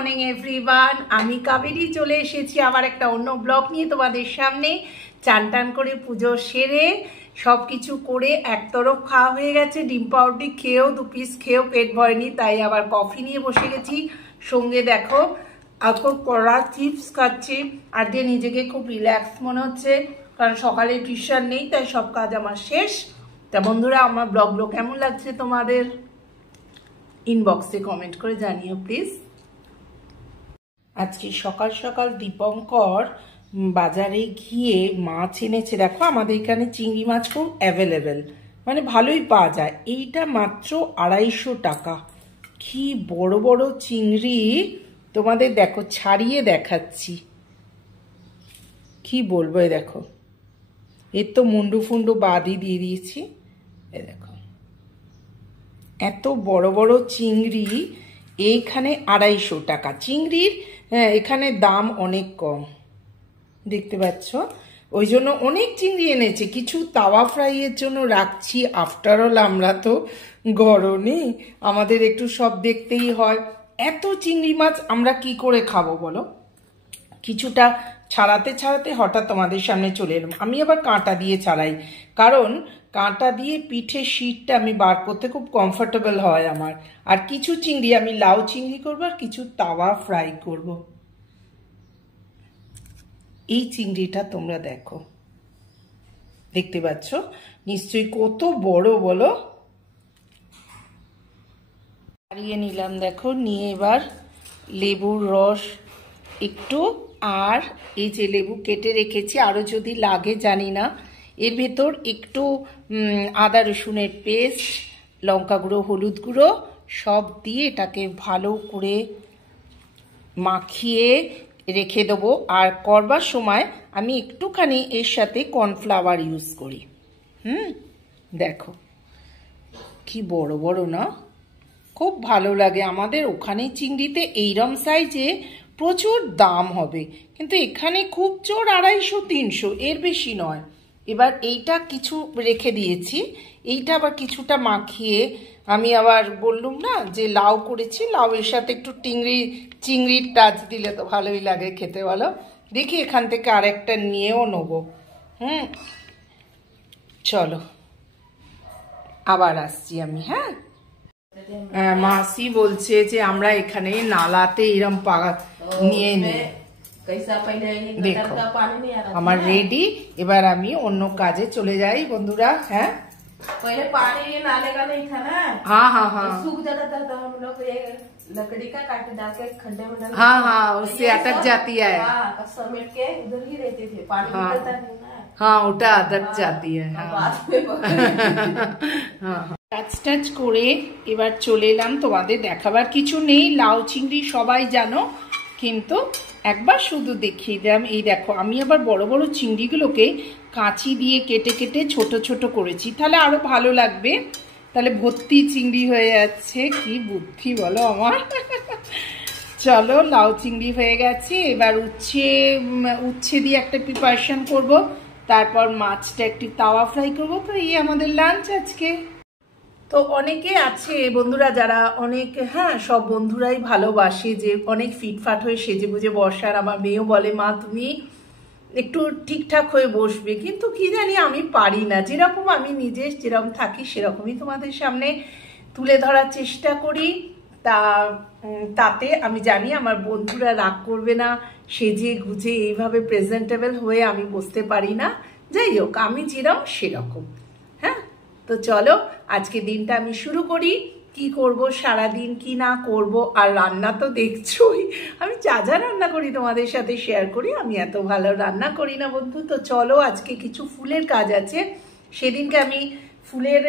Morning everyone, আমি কাবেরী চলে এসেছি আবার একটা অন্য ব্লগ নিয়ে তোমাদের সামনে। চান টান করে পুজো সেরে সব কিছু করে একতরফ খাওয়া হয়ে গেছে, ডিম পাউরুটি খেয়েও 2 পিস খেয়েও পেট ভরেনি, তাই আবার কফি নিয়ে বসে গেছি। সঙ্গে দেখো এখন কড়া চিপস খাচ্ছি। আজকে নিজেকে খুব রিল্যাক্স মনে হচ্ছে, কারণ সকালে টিউশন নেই, তাই সব কাজ আমার শেষ। তা বন্ধুরা, আমার ব্লগগুলো কেমন লাগছে তোমাদের ইনবক্সে কমেন্ট করে জানিও প্লিজ। আজকে সকাল সকাল দীপঙ্কর বাজারে গিয়ে মাছ এনেছে। দেখো আমাদের এখানে চিংড়ি মাছ খুব অ্যাভেলেবেল, মানে ভালোই পাওয়া যায়। এইটা মাত্র 250 টাকা। কি বড় বড় চিংড়ি, তোমাদের দেখো ছাড়িয়ে দেখাচ্ছি। কি বলবো, এ দেখো, এর তো মুন্ডু ফুন্ডু বাদই দিয়ে দিয়েছি। এ দেখো এত বড় বড় চিংড়ি এইখানে 250 টাকা। চিংড়ির এখানে দাম অনেক কম, দেখতে পাচ্ছ। ওই জন্য অনেক চিংড়ি এনেছে, কিছু তাওয়া ফ্রাইয়ের জন্য রাখছি। আফটার অল আমরা তো গরমে আমাদের একটু সব দেখতেই হয়। এত চিংড়ি মাছ আমরা কি করে খাবো বলো। কিছুটা ছাড়াতে ছাড়াতে হঠাৎ তোমাদের সামনে চলে এলাম। আমি আবার কাঁটা দিয়ে ছাড়াই, কারণ কাঁটা দিয়ে পিঠে শীতটা আমি বার করতে খুব কমফোর্টেবল হয় আমার। আর কিছু চিংড়ি আমি লাউ চিংড়ি করবো, আর কিছু তাওয়া ফ্রাই করব। এই চিংড়িটা তোমরা দেখো, দেখতে পাচ্ছ নিশ্চয়ই কত বড় বলো। ছাড়িয়ে নিলাম দেখো, নিয়ে এবার লেবুর রস একটু, আর এই যে লেবু কেটে রেখেছি, আরও যদি লাগে জানি না। এর ভেতর একটু আদা রসুনের পেস্ট, লঙ্কা গুঁড়ো, হলুদ গুঁড়ো সব দিয়ে এটাকে ভালো করে মাখিয়ে রেখে দেবো। আর করবার সময় আমি একটুখানি এর সাথে কর্নফ্লাওয়ার ইউজ করি। দেখো কি বড় বড় না, খুব ভালো লাগে। আমাদের ওখানে চিংড়িতে এইরম সাইজে প্রচুর দাম হবে, কিন্তু এখানে খুব জোর 250-300, এর বেশি নয়। এবার এইটা কিছু রেখে দিয়েছি, এইটা আবার কিছুটা মাখিয়ে আমি আবার বললুম না যে লাউ করেছি, লাউয়ের সাথে একটু চিংড়ির টাচ দিলে তো ভালোই লাগে খেতে, বলো। দেখি এখান থেকে আরেকটা নিয়েও নেবো। চলো আবার আসছি আমি। হ্যাঁ, মাসি বলছে যে আমরা এখানে নালাতে এরম নিয়ে নিই। দেখো আমার রেডি, এবার আমি অন্য কাজে চলে যাই বন্ধুরা। হ্যাঁ पहले पानी नाले का नहीं था ना। हाँ हाँ हाँ, सूख जाता था तो हम लोग ये लकड़ी का काट डाल के खड्डे में डाल। हाँ हाँ, उससे अटक जाती है। हाँ, समेट के उधर ही रहते थे, पानी निकलता नहीं ना। हाँ, ওটা अटक जाती है। টাচ টাচ করে এবার চলে এলাম। তোমাদের দেখাবার কিছু নেই, লাউ চিংড়ি সবাই জানো, কিন্তু একবার শুধু দেখিয়ে দিলাম। এই দেখো, আমি আবার বড় বড় চিংড়িগুলোকে কাঁচি দিয়ে কেটে কেটে ছোট ছোট করেছি, তাহলে আরো ভালো লাগবে। তাহলে ভর্তি চিংড়ি হয়ে যাচ্ছে। কি বুদ্ধি বলো আমার। চলো, লাউ চিংড়ি হয়ে গেছে, এবার উচ্ছে দিয়ে একটা প্রিপারেশন করব, তারপর মাছটা একটু তাওয়া ফ্রাই করবো। তো এই আমাদের লাঞ্চ আজকে। তো অনেকে আছে বন্ধুরা যারা অনেক, হ্যাঁ সব বন্ধুরাই ভালোবাসে যে অনেক ফিটফাট হয়ে সেজে বুঝে বসার। আমার মেয়েও বলে, মা তুমি একটু ঠিকঠাক হয়ে বসবে, কিন্তু কি জানি আমি পারি না। যেরকম আমি নিজে যেরকম থাকি সেরকমই তোমাদের সামনে তুলে ধরার চেষ্টা করি। তাতে আমি জানি আমার বন্ধুরা রাগ করবে না, সেজে গুজে এইভাবে প্রেজেন্টেবল হয়ে আমি বসতে পারি না। যাই হোক, আমি যেরকম সেরকম। হ্যাঁ, তো চলো আজকে দিনটা আমি শুরু করি। কি করব সারাদিন, কি না করব। আর রান্না তো দেখছোই, আমি যা যা রান্না করি তোমাদের সাথে শেয়ার করি। আমি এত ভালো রান্না করি না বন্ধু। তো চলো, আজকে কিছু ফুলের কাজ আছে। সেদিনকে আমি ফুলের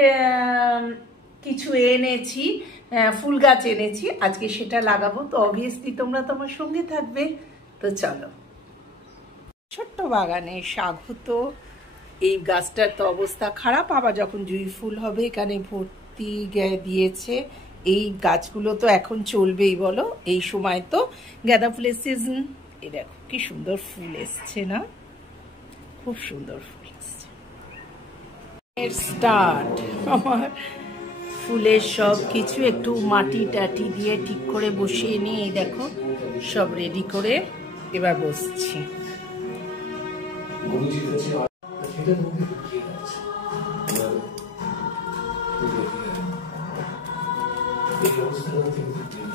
কিছু এনেছি, ফুল গাছ এনেছি, আজকে সেটা লাগাবো। তো অবভিয়াসলি তোমরা তোমার সঙ্গে থাকবে। তো চলো, ছোট্ট বাগানে স্বাগত। এই গাছটার তো অবস্থা খারাপ, আবার যখন জুঁই ফুল হবে এখানে ভর্তি দিয়েছে। এই গাছগুলো তো এখন চলবেই বলো, এই সময় তো গাঁদা ফুলের সিজন। এই দেখো কি সুন্দর ফুল এসছে না, খুব সুন্দর ফুল এসছে। স্টার্ট আমার ফুলের সব কিছু একটু মাটি টাটি দিয়ে ঠিক করে বসিয়ে নিয়ে, এই দেখো সব রেডি করে এবার বসছি।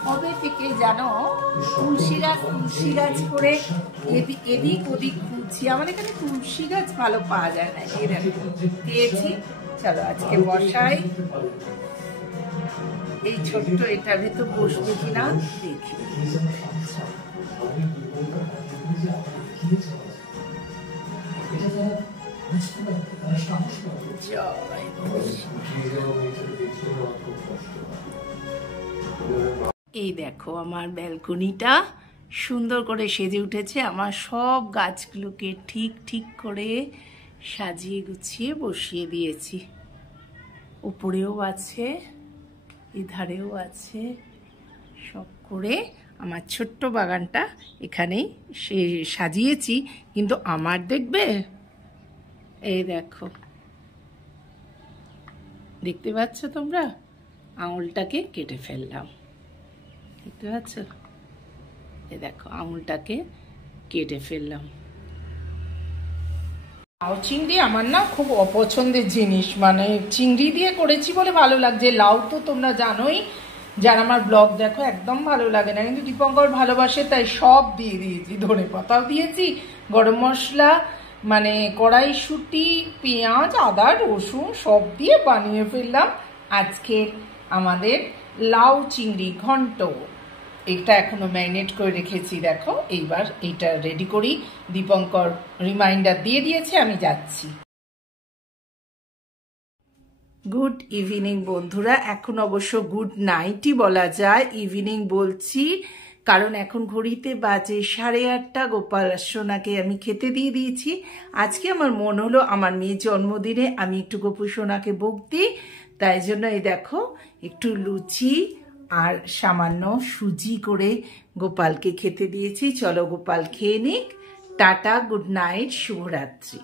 কবে থেকে জানো তুলসী গাছ করে এদিক ওদিক খুঁজছি, আমার এখানে তুলসী গাছ ভালো পাওয়া যায় না, এই দেখো পেয়েছি। চলো আজকে বসাই, এই ছোট্ট এটার ভেতর বসবে কিনা দেখি। এই দেখো আমার ব্যালকনিটা সুন্দর করে সেজে উঠেছে। আমার সব গাছগুলোকে ঠিক ঠিক করে সাজিয়ে গুছিয়ে বসিয়ে দিয়েছি। উপরেও আছে, এধারেও আছে, সব করে আমার ছোট্ট বাগানটা এখানেই সাজিয়েছি। কিন্তু আমার দেখবে, এই দেখো দেখতে পাচ্ছ তোমরা, আঙুলটাকে কেটে ফেললাম, দেখতে পাচ্ছ? এই দেখো আঙুলটাকে কেটে ফেললাম। লাউ চিংড়ি আমার না খুব অপছন্দের জিনিস, মানে চিংড়ি দিয়ে করেছি বলে ভালো লাগছে। লাউ তো তোমরা জানোই, যারা আমার ব্লগ দেখো, একদম ভালো লাগে না, কিন্তু দীপঙ্কর ভালোবাসে তাই সব দিয়ে দিয়েছি। ধনে পাতাও দিয়েছি, গরম মশলা, মানে কড়াইশুঁটি, পেঁয়াজ, আদা, রসুন সব দিয়ে বানিয়ে ফেললাম আজকের আমাদের লাউ চিংড়ি ঘন্ট। এটা এখনো ম্যারিনেট করে রেখেছি, দেখো। এইবার এইটা রেডি করি, দীপঙ্কর রিমাইন্ডার দিয়ে দিয়েছে, আমি যাচ্ছি। গুড ইভিনিং বন্ধুরা, এখন অবশ্য গুড নাইটই বলা যায়, ইভিনিং বলছি কারণ এখন ঘড়িতে বাজে 8:30। গোপাল সোনাকে আমি খেতে দিয়ে দিয়েছি। আজকে আমার মন হলো আমার মেয়ের জন্মদিনে আমি একটু গোপু সোনাকে ভোগ দিই, তাই জন্য এই দেখো একটু লুচি আর সামান্য সুজি করে গোপালকে খেতে দিয়েছি। চলো গোপাল খেয়ে নিক। টাটা, গুড নাইট, শুভরাত্রি।